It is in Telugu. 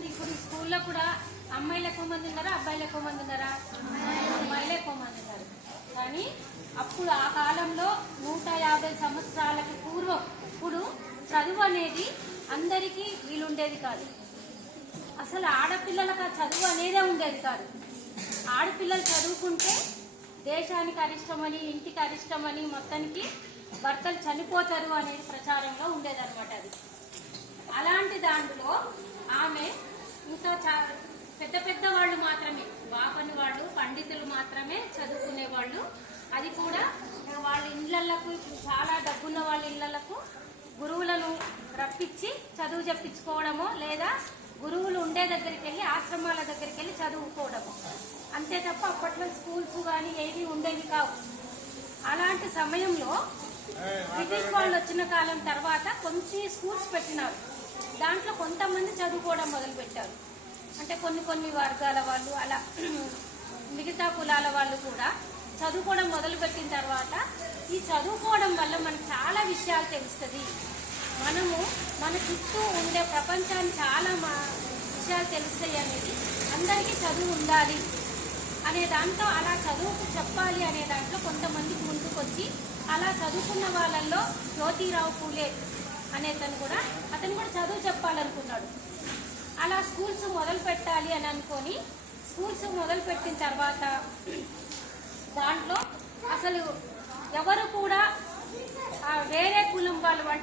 మంది ఇప్పుడు స్కూల్లో కూడా అమ్మాయిలు ఎక్కువ మంది ఉన్నారా, అబ్బాయిలు ఎక్కువ మంది ఉన్నారా? అమ్మాయిలు ఎక్కువ మంది ఉన్నారు. కానీ అప్పుడు ఆ కాలంలో 150 సంవత్సరాలకి పూర్వం ఇప్పుడు చదువు అనేది అందరికీ వీలుండేది కాదు. అసలు ఆడపిల్లలకు ఆ చదువు అనేదే ఉండేది కాదు. ఆడపిల్లలు చదువుకుంటే దేశానికి అరిష్టమని, ఇంటికి అరిష్టమని, మొత్తానికి భర్తలు చనిపోతారు అనేది ప్రచారంలో ఉండేదన్నమాట. అది అలాంటి దాంట్లో ఆమె ఇంకా పెద్ద పెద్ద వాళ్ళు మాత్రమే, బాపని వాళ్ళు, పండితులు మాత్రమే చదువుకునేవాళ్ళు. అది కూడా వాళ్ళ ఇళ్లకు, చాలా డబ్బున్న వాళ్ళ ఇళ్లకు గురువులను రప్పించి చదువు చెప్పించుకోవడమో, లేదా గురువులు ఉండే దగ్గరికి వెళ్ళి, ఆశ్రమాల దగ్గరికి వెళ్ళి చదువుకోవడము, అంతే తప్ప అప్పట్లో స్కూల్స్ కానీ ఏవి ఉండేవి కావు. అలాంటి సమయంలో బ్రిటిష్ వాళ్ళు వచ్చిన కాలం తర్వాత కొంచెం స్కూల్స్ పెట్టినారు. దాంట్లో కొంతమంది చదువుకోవడం మొదలుపెట్టారు. అంటే కొన్ని వర్గాల వాళ్ళు, అలా మిగతా కులాల వాళ్ళు కూడా చదువుకోవడం మొదలుపెట్టిన తర్వాత ఈ చదువుకోవడం వల్ల మనకు చాలా విషయాలు తెలుస్తుంది. మనము మన చుట్టూ ఉండే ప్రపంచాన్ని చాలా విషయాలు తెలుస్తాయి అనేది, అందరికీ చదువు ఉండాలి అనే దాంతో, అలా చదువుకు చెప్పాలి అనే దాంట్లో కొంతమందికి ముందుకొచ్చి, అలా చదువుకున్న వాళ్ళల్లో జ్యోతిరావు పూలే అతను కూడా చదువు చెప్పాలనుకున్నాడు. అలా స్కూల్స్ మొదలు పెట్టాలి అని అనుకొని స్కూల్స్ మొదలు పెట్టిన తర్వాత దాంట్లో అసలు ఎవరు కూడా వేరే కులం వాళ్ళు, అంటే